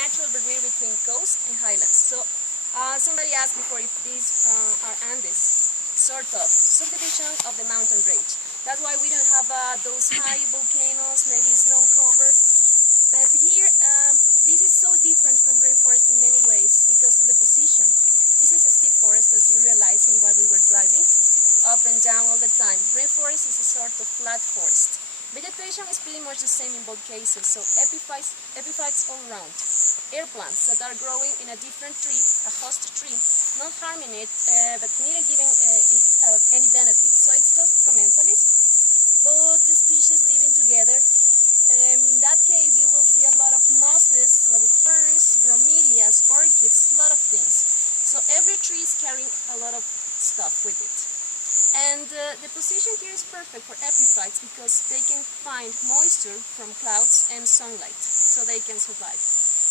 natural barrier between coast and highlands. So somebody asked before if these are Andes, sort of subdivision of the mountain range. That's why we don't have those high volcanoes, maybe snow-covered. But here, this is so different from rainforest in many ways because of the position. This is a steep forest, as you realize in while we were driving, up and down all the time. Rainforest is a sort of flat forest. Vegetation is pretty much the same in both cases, so epiphytes all around. Air plants that are growing in a different tree, a host tree, not harming it, but neither giving it any benefit. So it's just commensalists, both the species living together. In that case, you will see a lot of mosses, a lot of ferns, bromeliads, orchids, a lot of things. So every tree is carrying a lot of stuff with it. And the position here is perfect for epiphytes because they can find moisture from clouds and sunlight, so they can survive.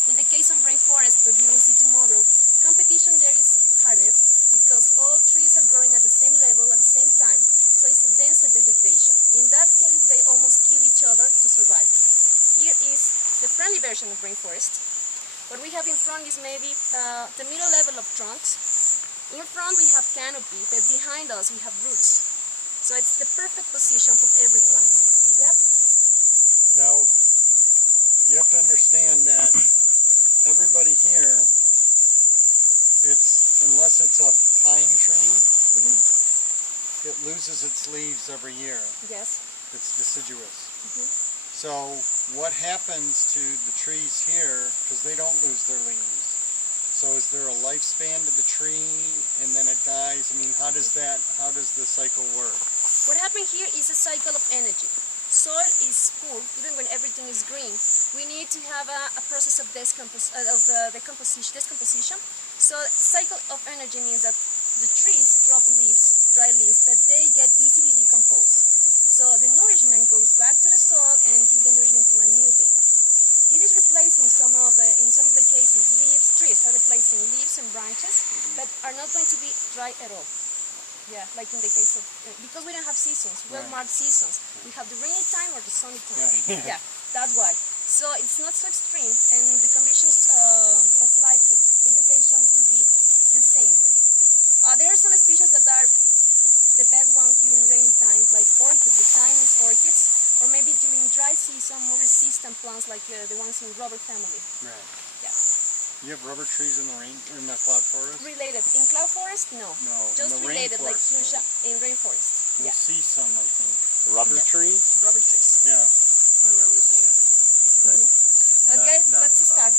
In the case of rainforest that you will see tomorrow, competition there is harder because all trees are growing at the same level at the same time, so it's a denser vegetation. In that case, they almost kill each other to survive. Here is the friendly version of rainforest. What we have in front is maybe the middle level of trunks. In front we have canopy, but behind us we have roots. So it's the perfect position for every plant. Yep. Now, you have to understand that everybody here, unless it's a pine tree, it loses its leaves every year. Yes. It's deciduous. So what happens to the trees here, because they don't lose their leaves? So is there a lifespan to the tree and then it dies? I mean, how does the cycle work? What happened here is a cycle of energy. Soil is poor, even when everything is green. We need to have a process of decomposition. So cycle of energy means that the trees drop leaves, dry leaves, but they get easily decomposed. So the nourishment goes back to the soil and give the nourishment to a new being. It is replacing in some of the cases, trees are replacing leaves and branches, but are not going to be dry at all. Yeah, like in the case of, because we don't have seasons, well-marked seasons. We have the rainy time or the sunny time. Yeah, that's why. So it's not so extreme, and the conditions of life, of vegetation could be the same. There are some species that are the best ones during rainy times, like orchids, the tiniest orchids, or maybe during dry season, more resistant plants like the ones in rubber family. Right. Yeah. You have rubber trees in the cloud forest? Related. In cloud forest, no. No. Just related, like flusha in rainforest. We'll see some, I think. Rubber trees? Rubber trees. Yeah. Or rubber tree. Okay, let's start.